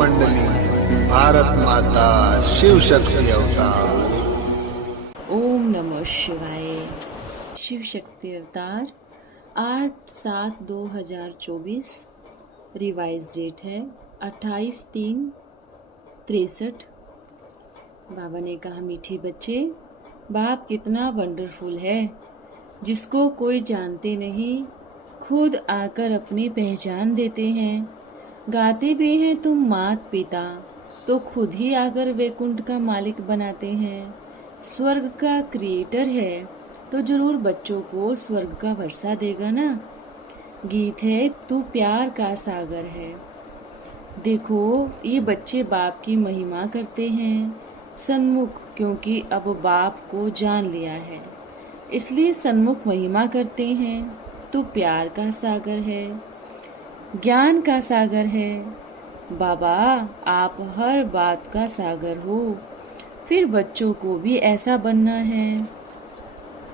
मंडली, भारत माता शिव शक्ति अवतार। ओम नमः शिवाय। शिव शक्ति अवतार 8/7/2024। रिवाइज डेट है 28/3/63। बाबा ने कहा, मीठे बच्चे, बाप कितना वंडरफुल है, जिसको कोई जानते नहीं खुद आकर अपनी पहचान देते हैं। गाते भी हैं तुम मात पिता, तो खुद ही आकर वैकुंठ का मालिक बनाते हैं। स्वर्ग का क्रिएटर है तो जरूर बच्चों को स्वर्ग का वर्षा देगा ना। गीत है तू प्यार का सागर है। देखो ये बच्चे बाप की महिमा करते हैं सन्मुख, क्योंकि अब बाप को जान लिया है, इसलिए सन्मुख महिमा करते हैं। तू प्यार का सागर है, ज्ञान का सागर है। बाबा आप हर बात का सागर हो, फिर बच्चों को भी ऐसा बनना है।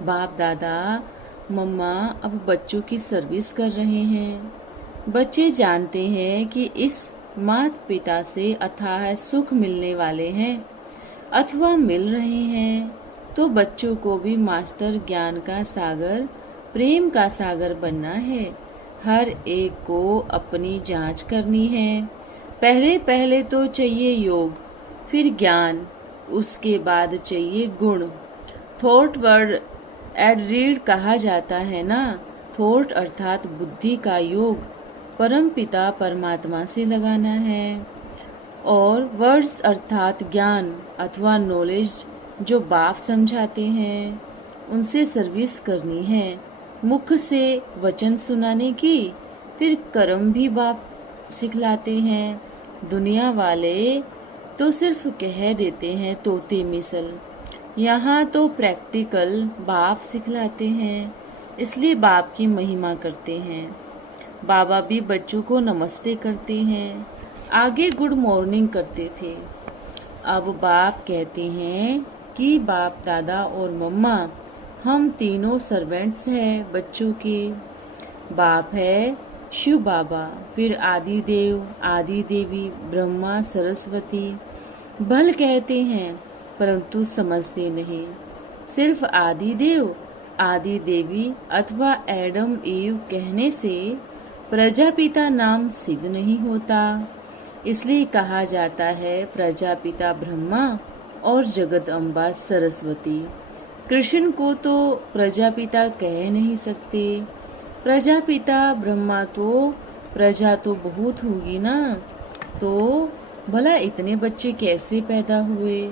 बाप दादा मम्मा अब बच्चों की सर्विस कर रहे हैं। बच्चे जानते हैं कि इस माता पिता से अथाह सुख मिलने वाले हैं अथवा मिल रहे हैं, तो बच्चों को भी मास्टर ज्ञान का सागर, प्रेम का सागर बनना है। हर एक को अपनी जांच करनी है। पहले पहले तो चाहिए योग, फिर ज्ञान, उसके बाद चाहिए गुण। थॉट वर्ड एड रीड कहा जाता है ना। थॉट अर्थात बुद्धि का योग परम पिता परमात्मा से लगाना है, और वर्ड्स अर्थात ज्ञान अथवा नॉलेज जो बाप समझाते हैं उनसे सर्विस करनी है। मुख से वचन सुनाने की, फिर कर्म भी बाप सिखलाते हैं। दुनिया वाले तो सिर्फ कह देते हैं तोते मिसल, यहाँ तो प्रैक्टिकल बाप सिखलाते हैं, इसलिए बाप की महिमा करते हैं। बाबा भी बच्चों को नमस्ते करते हैं, आगे गुड मॉर्निंग करते थे। अब बाप कहते हैं कि बाप दादा और मम्मा हम तीनों सर्वेंट्स हैं बच्चों के। बाप है शिव बाबा, फिर आदि देव, आदि देवी, ब्रह्मा, सरस्वती। भल कहते हैं परंतु समझते नहीं। सिर्फ आदि देव, आदि देवी अथवा एडम ईव कहने से प्रजापिता नाम सिद्ध नहीं होता, इसलिए कहा जाता है प्रजापिता ब्रह्मा और जगत अम्बा सरस्वती। कृष्ण को तो प्रजापिता कह नहीं सकते। प्रजापिता ब्रह्मा तो प्रजा तो बहुत होगी ना, तो भला इतने बच्चे कैसे पैदा हुए?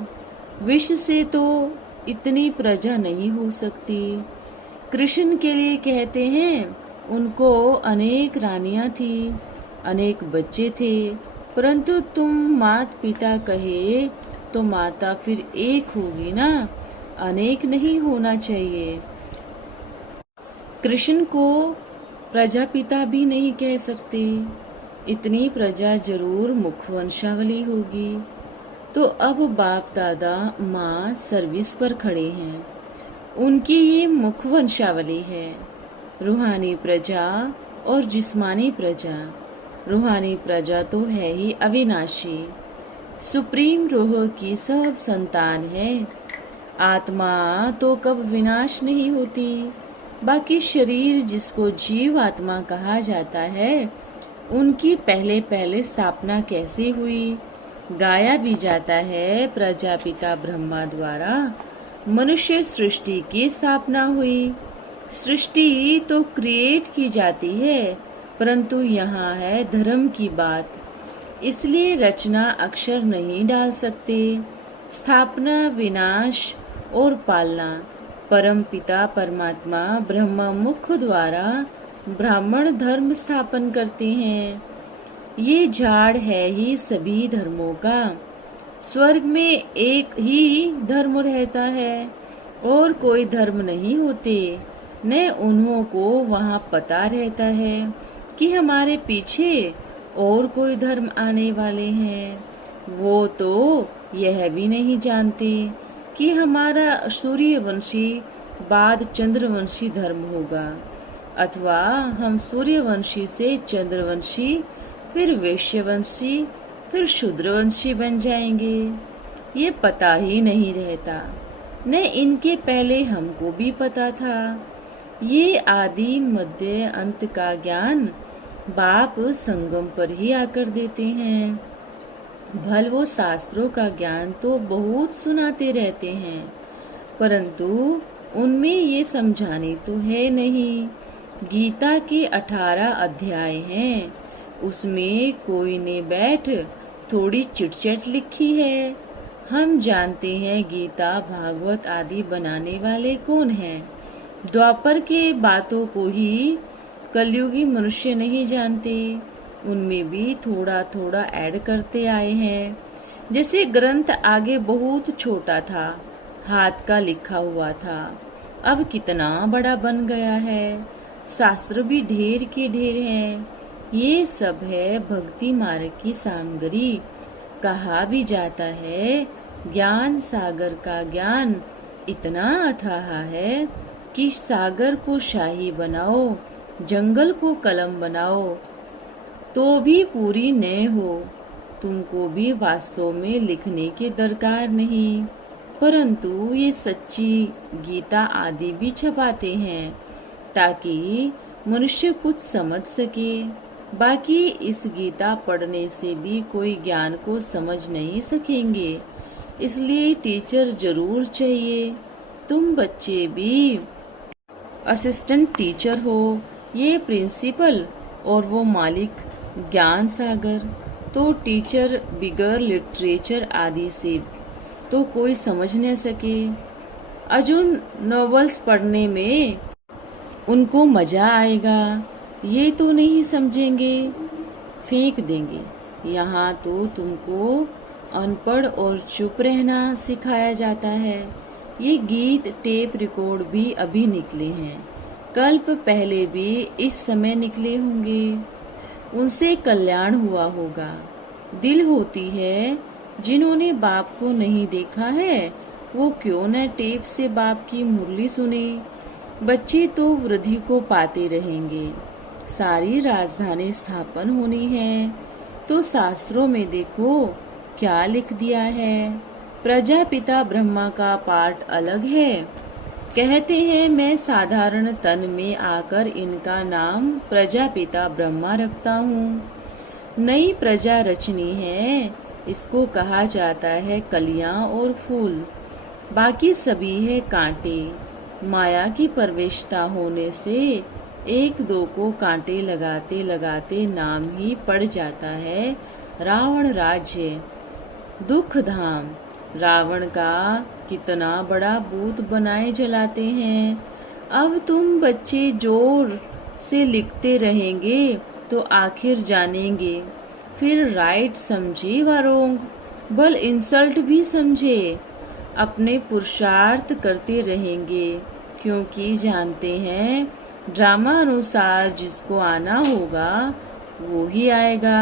विष से तो इतनी प्रजा नहीं हो सकती। कृष्ण के लिए कहते हैं उनको अनेक रानियां थी, अनेक बच्चे थे, परंतु तुम मात पिता कहे तो माता फिर एक होगी ना, अनेक नहीं होना चाहिए। कृष्ण को प्रजापिता भी नहीं कह सकते, इतनी प्रजा जरूर मुखवंशावली होगी। तो अब बाप दादा माँ सर्विस पर खड़े हैं, उनकी ये मुखवंशावली है। रूहानी प्रजा और जिस्मानी प्रजा। रूहानी प्रजा तो है ही अविनाशी, सुप्रीम रूह की सब संतान है। आत्मा तो कब विनाश नहीं होती। बाकी शरीर जिसको जीव आत्मा कहा जाता है, उनकी पहले पहले स्थापना कैसे हुई? गाया भी जाता है प्रजापिता ब्रह्मा द्वारा मनुष्य सृष्टि की स्थापना हुई। सृष्टि तो क्रिएट की जाती है, परंतु यहाँ है धर्म की बात, इसलिए रचना अक्षर नहीं डाल सकते। स्थापना, विनाश और पालना परम पिता परमात्मा ब्रह्मा मुख द्वारा ब्राह्मण धर्म स्थापन करते हैं। ये झाड़ है ही सभी धर्मों का। स्वर्ग में एक ही धर्म रहता है और कोई धर्म नहीं होते, न उन्हों को वहाँ पता रहता है कि हमारे पीछे और कोई धर्म आने वाले हैं। वो तो यह भी नहीं जानते कि हमारा सूर्यवंशी बाद चंद्रवंशी धर्म होगा, अथवा हम सूर्यवंशी से चंद्रवंशी, फिर वैश्यवंशी, फिर शूद्रवंशी बन जाएंगे। ये पता ही नहीं रहता। न इनके पहले हमको भी पता था। ये आदि मध्य अंत का ज्ञान बाप संगम पर ही आकर देते हैं। भल वो शास्त्रों का ज्ञान तो बहुत सुनाते रहते हैं, परंतु उनमें ये समझाने तो है नहीं। गीता के 18 अध्याय हैं, उसमें कोई ने बैठ थोड़ी चिटचट लिखी है। हम जानते हैं गीता भागवत आदि बनाने वाले कौन हैं। द्वापर के बातों को ही कलयुगी मनुष्य नहीं जानते, उनमें भी थोड़ा थोड़ा ऐड करते आए हैं। जैसे ग्रंथ आगे बहुत छोटा था, हाथ का लिखा हुआ था, अब कितना बड़ा बन गया है। शास्त्र भी ढेर के ढेर हैं। ये सब है भक्ति मार्ग की सामग्री। कहा भी जाता है ज्ञान सागर का ज्ञान इतना अथाह है कि सागर को शाही बनाओ, जंगल को कलम बनाओ तो भी पूरी न हो। तुमको भी वास्तव में लिखने की दरकार नहीं, परंतु ये सच्ची गीता आदि भी छपाते हैं ताकि मनुष्य कुछ समझ सके। बाकी इस गीता पढ़ने से भी कोई ज्ञान को समझ नहीं सकेंगे, इसलिए टीचर जरूर चाहिए। तुम बच्चे भी असिस्टेंट टीचर हो, ये प्रिंसिपल और वो मालिक ज्ञान सागर। तो टीचर बिगर लिटरेचर आदि से तो कोई समझ न सके। अर्जुन नॉवेल्स पढ़ने में उनको मजा आएगा, ये तो नहीं समझेंगे, फेंक देंगे। यहाँ तो तुमको अनपढ़ और चुप रहना सिखाया जाता है। ये गीत टेप रिकॉर्ड भी अभी निकले हैं, कल्प पहले भी इस समय निकले होंगे, उनसे कल्याण हुआ होगा। दिल होती है, जिन्होंने बाप को नहीं देखा है वो क्यों न टेप से बाप की मुरली सुने। बच्चे तो वृद्धि को पाते रहेंगे। सारी राजधानी स्थापन होनी है तो शास्त्रों में देखो क्या लिख दिया है। प्रजापिता ब्रह्मा का पाठ अलग है। कहते हैं मैं साधारण तन में आकर इनका नाम प्रजापिता ब्रह्मा रखता हूँ। नई प्रजा रचनी है, इसको कहा जाता है कलियां और फूल, बाकी सभी है कांटे। माया की प्रवेशता होने से एक दो को कांटे लगाते लगाते नाम ही पड़ जाता है रावण राज्य, दुख धाम। रावण का कितना बड़ा भूत बनाए जलाते हैं। अब तुम बच्चे जोर से लिखते रहेंगे तो आखिर जानेंगे, फिर राइट समझे व रोंग, भल इंसल्ट भी समझे। अपने पुरुषार्थ करते रहेंगे क्योंकि जानते हैं ड्रामा अनुसार जिसको आना होगा वो ही आएगा।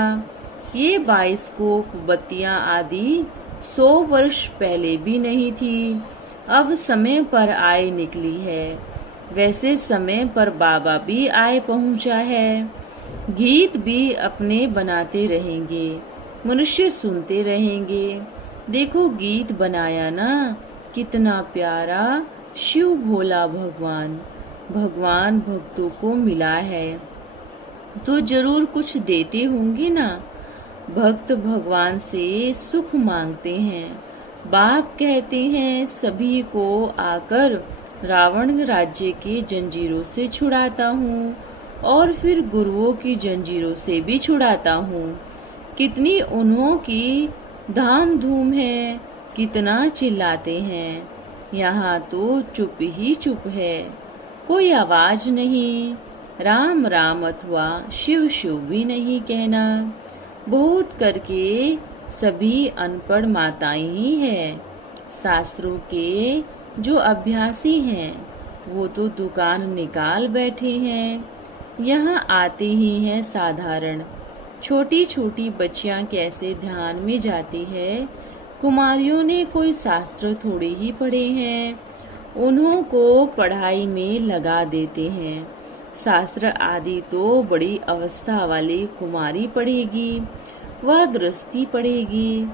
ये बाइस्कोप बत्तियां आदि 100 वर्ष पहले भी नहीं थी, अब समय पर आए निकली है। वैसे समय पर बाबा भी आए पहुंचा है। गीत भी अपने बनाते रहेंगे, मनुष्य सुनते रहेंगे। देखो गीत बनाया ना, कितना प्यारा शिव भोला भगवान। भगवान भक्तों को मिला है तो जरूर कुछ देते होंगे ना। भक्त भगवान से सुख मांगते हैं। बाप कहते हैं सभी को आकर रावण राज्य के जंजीरों से छुड़ाता हूँ और फिर गुरुओं की जंजीरों से भी छुड़ाता हूँ। कितनी उन्हों की धाम धूम है, कितना चिल्लाते हैं। यहाँ तो चुप ही चुप है, कोई आवाज नहीं। राम राम अथवा शिव शिव भी नहीं कहना। बहुत करके सभी अनपढ़ माताएं ही हैं। शास्त्रों के जो अभ्यासी हैं वो तो दुकान निकाल बैठे हैं। यहाँ आते ही हैं साधारण छोटी छोटी बच्चियाँ कैसे ध्यान में जाती है। कुमारियों ने कोई शास्त्र थोड़े ही पढ़े हैं, उन्हों को पढ़ाई में लगा देते हैं। शास्त्र आदि तो बड़ी अवस्था वाली कुमारी पढ़ेगी, वह गृहस्थी पढ़ेगी।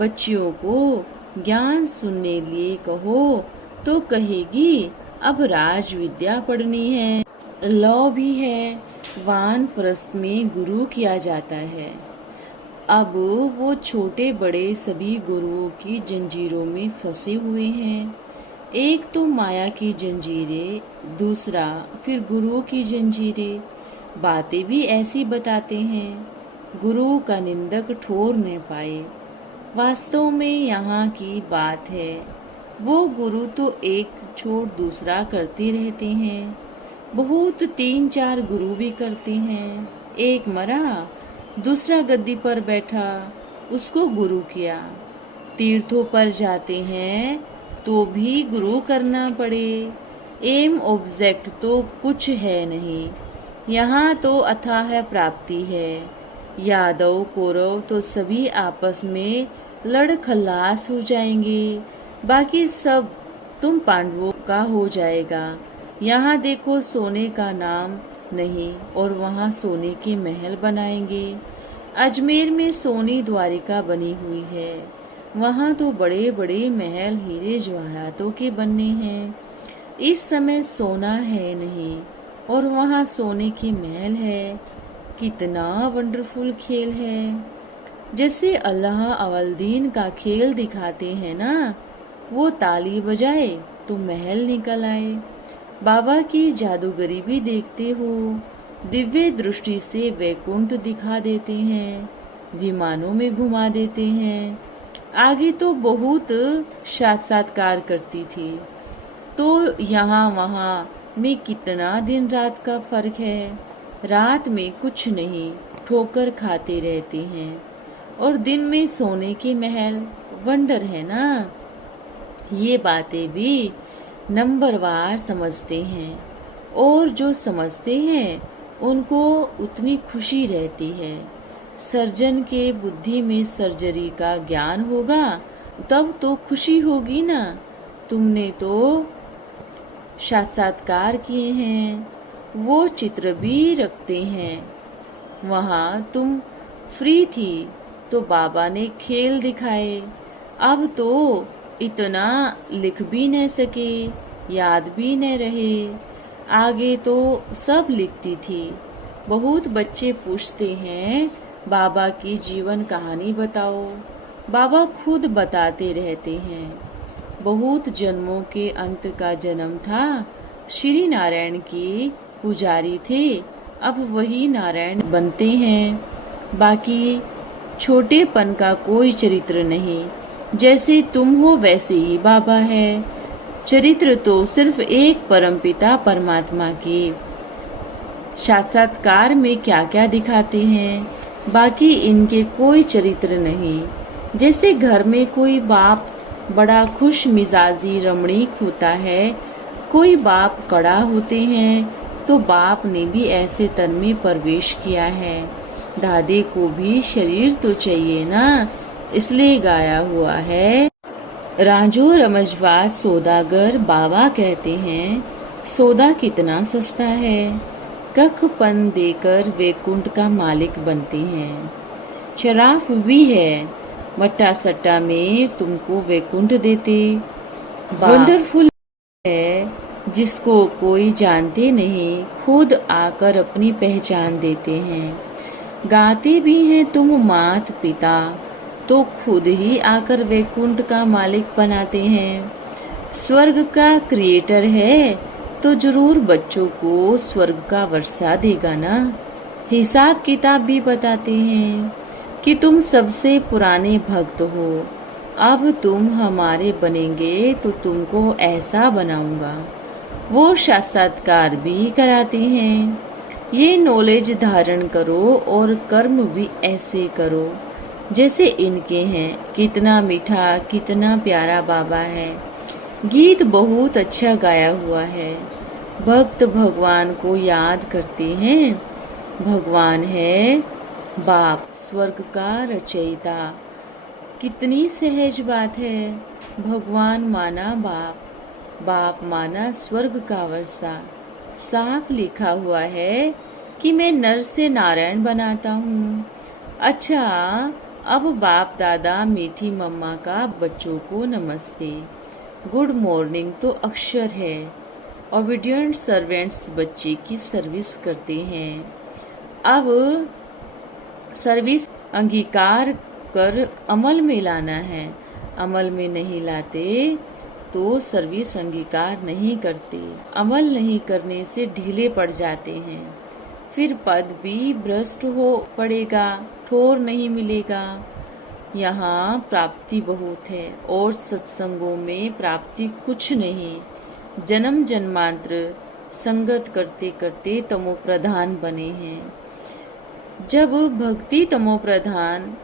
बच्चियों को ज्ञान सुनने लिए कहो तो कहेगी अब राज विद्या पढ़नी है। लौ भी है, वानप्रस्थ में गुरु किया जाता है। अब वो छोटे बड़े सभी गुरुओं की जंजीरों में फंसे हुए हैं। एक तो माया की जंजीरें, दूसरा फिर गुरुओं की जंजीरें। बातें भी ऐसी बताते हैं, गुरु का निंदक ठोर न पाए। वास्तव में यहाँ की बात है, वो गुरु तो एक छोड़ दूसरा करते रहते हैं। बहुत 3-4 गुरु भी करते हैं। एक मरा, दूसरा गद्दी पर बैठा, उसको गुरु किया। तीर्थों पर जाते हैं तो भी गुरु करना पड़े। एम ऑब्जेक्ट तो कुछ है नहीं, यहाँ तो अथाह प्राप्ति है। यादव कौरव तो सभी आपस में लड़ खल्लास हो जाएंगे, बाकी सब तुम पांडवों का हो जाएगा। यहाँ देखो सोने का नाम नहीं और वहाँ सोने के महल बनाएंगे। अजमेर में सोनी द्वारिका बनी हुई है, वहाँ तो बड़े बड़े महल हीरे जवाहरातों के बनने हैं। इस समय सोना है नहीं और वहाँ सोने के महल है। कितना वंडरफुल खेल है। जैसे अल्लाह अवलदीन का खेल दिखाते हैं ना, वो ताली बजाए तो महल निकल आए। बाबा की जादूगरी भी देखते हो, दिव्य दृष्टि से वैकुंठ दिखा देते हैं, विमानों में घुमा देते हैं। आगे तो बहुत साक्षात्कार करती थी, तो यहाँ वहाँ में कितना दिन रात का फर्क है। रात में कुछ नहीं, ठोकर खाते रहते हैं, और दिन में सोने के महल। वंडर है ना। ये बातें भी नंबरवार समझते हैं, और जो समझते हैं उनको उतनी खुशी रहती है। सर्जन के बुद्धि में सर्जरी का ज्ञान होगा तब तो खुशी होगी ना। तुमने तो साक्षात्कार किए हैं, वो चित्र भी रखते हैं। वहाँ तुम फ्री थी तो बाबा ने खेल दिखाए। अब तो इतना लिख भी न सके, याद भी न रहे। आगे तो सब लिखती थी। बहुत बच्चे पूछते हैं बाबा की जीवन कहानी बताओ। बाबा खुद बताते रहते हैं। बहुत जन्मों के अंत का जन्म था। श्री नारायण की पुजारी थे, अब वही नारायण बनते हैं। बाकी छोटेपन का कोई चरित्र नहीं, जैसे तुम हो वैसे ही बाबा है। चरित्र तो सिर्फ एक परमपिता परमात्मा के साक्षात्कार में क्या क्या दिखाते हैं, बाकी इनके कोई चरित्र नहीं। जैसे घर में कोई बाप बड़ा खुश मिजाजी रमणीक होता है, कोई बाप कड़ा होते हैं, तो बाप ने भी ऐसे तन में प्रवेश किया है। दादे को भी शरीर तो चाहिए ना, इसलिए गाया हुआ है। राजो रमजवाज सौदागर बाबा कहते हैं, सौदा कितना सस्ता है। कखपन देकर वैकुंठ का मालिक बनते हैं। शराफ भी है, मट्टा सट्टा में तुमको वैकुंठ देते। वंडरफुल है, जिसको कोई जानते नहीं, खुद आकर अपनी पहचान देते हैं। गाते भी हैं तुम मात पिता, तो खुद ही आकर वैकुंठ का मालिक बनाते हैं। स्वर्ग का क्रिएटर है तो जरूर बच्चों को स्वर्ग का वर्षा देगा ना। हिसाब किताब भी बताते हैं कि तुम सबसे पुराने भक्त हो, अब तुम हमारे बनेंगे तो तुमको ऐसा बनाऊंगा। वो साक्षात्कार भी कराते हैं, ये नॉलेज धारण करो और कर्म भी ऐसे करो जैसे इनके हैं। कितना मीठा, कितना प्यारा बाबा है। गीत बहुत अच्छा गाया हुआ है। भक्त भगवान को याद करते हैं। भगवान है बाप, स्वर्ग का रचयिता। कितनी सहज बात है। भगवान माना बाप, बाप माना स्वर्ग का वर्षा। साफ लिखा हुआ है कि मैं नर से नारायण बनाता हूँ। अच्छा, अब बाप दादा मीठी मम्मा का बच्चों को नमस्ते। गुड मॉर्निंग तो अक्षर है। ओबीडियंट सर्वेंट्स बच्चे की सर्विस करते हैं। अब सर्विस अंगीकार कर अमल में लाना है। अमल में नहीं लाते तो सर्विस अंगीकार नहीं करते। अमल नहीं करने से ढीले पड़ जाते हैं, फिर पद भी भ्रष्ट हो पड़ेगा, ठोर नहीं मिलेगा। यहाँ प्राप्ति बहुत है और सत्संगों में प्राप्ति कुछ नहीं। जन्म जन्मांतर संगत करते करते तमो प्रधान बने हैं। जब भक्ति तमो प्रधान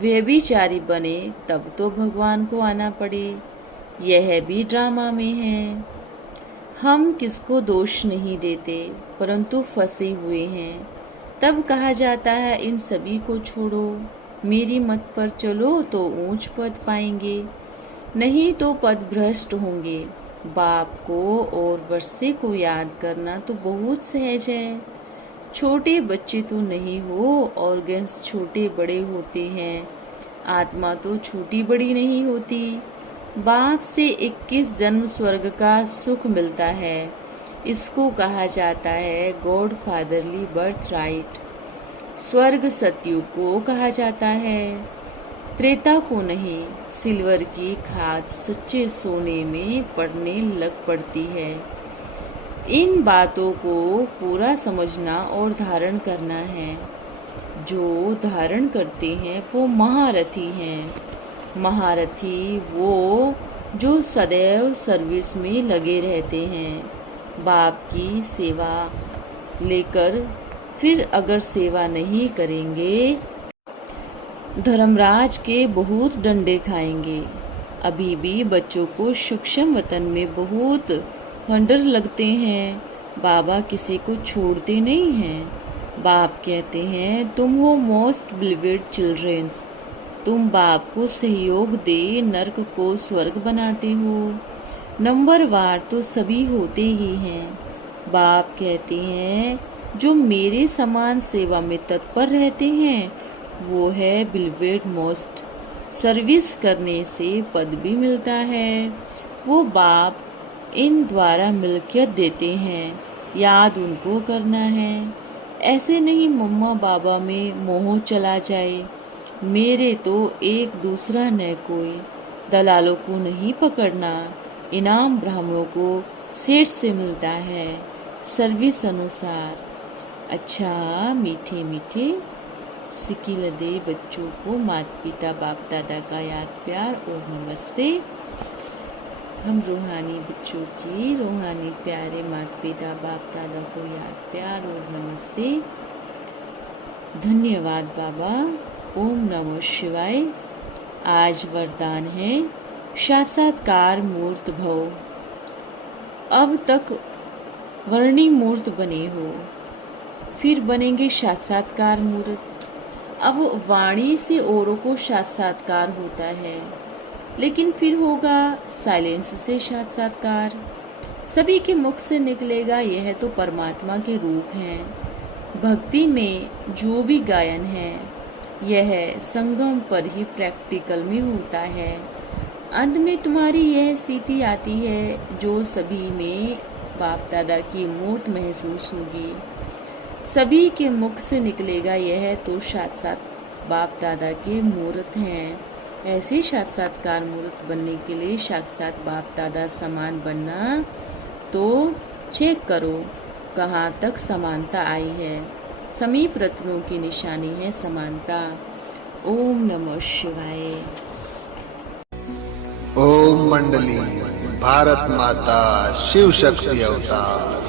व्यभिचारी बने तब तो भगवान को आना पड़े। यह भी ड्रामा में है। हम किसको दोष नहीं देते, परंतु फंसे हुए हैं। तब कहा जाता है इन सभी को छोड़ो, मेरी मत पर चलो तो ऊंच पद पाएंगे, नहीं तो पद भ्रष्ट होंगे। बाप को और वर्षे को याद करना तो बहुत सहज है। छोटे बच्चे तो नहीं हो, ऑर्गन्स छोटे बड़े होते हैं, आत्मा तो छोटी बड़ी नहीं होती। बाप से 21 जन्म स्वर्ग का सुख मिलता है। इसको कहा जाता है गॉड फादरली बर्थ राइट। स्वर्ग सतयुग को कहा जाता है, त्रेता को नहीं। सिल्वर की खाद सच्चे सोने में पड़ने लग पड़ती है। इन बातों को पूरा समझना और धारण करना है। जो धारण करते हैं वो महारथी हैं। महारथी वो जो सदैव सर्विस में लगे रहते हैं। बाप की सेवा लेकर फिर अगर सेवा नहीं करेंगे, धर्मराज के बहुत डंडे खाएंगे। अभी भी बच्चों को सूक्ष्म वतन में बहुत हंडर लगते हैं। बाबा किसी को छोड़ते नहीं हैं। बाप कहते हैं तुम हो मोस्ट बिलीवेड चिल्ड्रेन्स। तुम बाप को सहयोग दे नरक को स्वर्ग बनाते हो। नंबरवार तो सभी होते ही हैं। बाप कहते हैं जो मेरे समान सेवा में तत्पर रहते हैं वो है बिलीवेड मोस्ट। सर्विस करने से पद भी मिलता है। वो बाप इन द्वारा मिल्कियत देते हैं, याद उनको करना है। ऐसे नहीं मम्मा बाबा में मोह चला जाए। मेरे तो एक दूसरा न कोई। दलालों को नहीं पकड़ना। इनाम ब्राह्मणों को सेठ से मिलता है, सर्विस अनुसार। अच्छा मीठे मीठे सिकिल दे बच्चों को माता पिता बाप दादा का याद प्यार और नमस्ते। हम रूहानी बच्चों की रूहानी प्यारे माता पिता बाप दादा को याद प्यार और नमस्ते। धन्यवाद बाबा। ओम नमः शिवाय। आज वरदान है साक्षात्कार मूर्त भव। अब तक वर्णी मूर्त बने हो, फिर बनेंगे साक्षात्कार मूर्त। अब वाणी से औरों को साक्षात्कार होता है, लेकिन फिर होगा साइलेंस से साक्षात्कार। सभी के मुख से निकलेगा यह तो परमात्मा के रूप हैं। भक्ति में जो भी गायन है यह संगम पर ही प्रैक्टिकल में होता है। अंत में तुम्हारी यह स्थिति आती है जो सभी में बाप दादा की मूर्त महसूस होगी। सभी के मुख से निकलेगा यह तो साक्षात बाप दादा के मूर्त हैं। ऐसे साक्षात्कार मूर्त बनने के लिए साक्षात बाप दादा समान बनना तो चेक करो कहाँ तक समानता आई है। समीप रत्नों की निशानी है समानता। ओम नमः शिवाय। ओम मंडली भारत माता शिव शक्ति अवतार।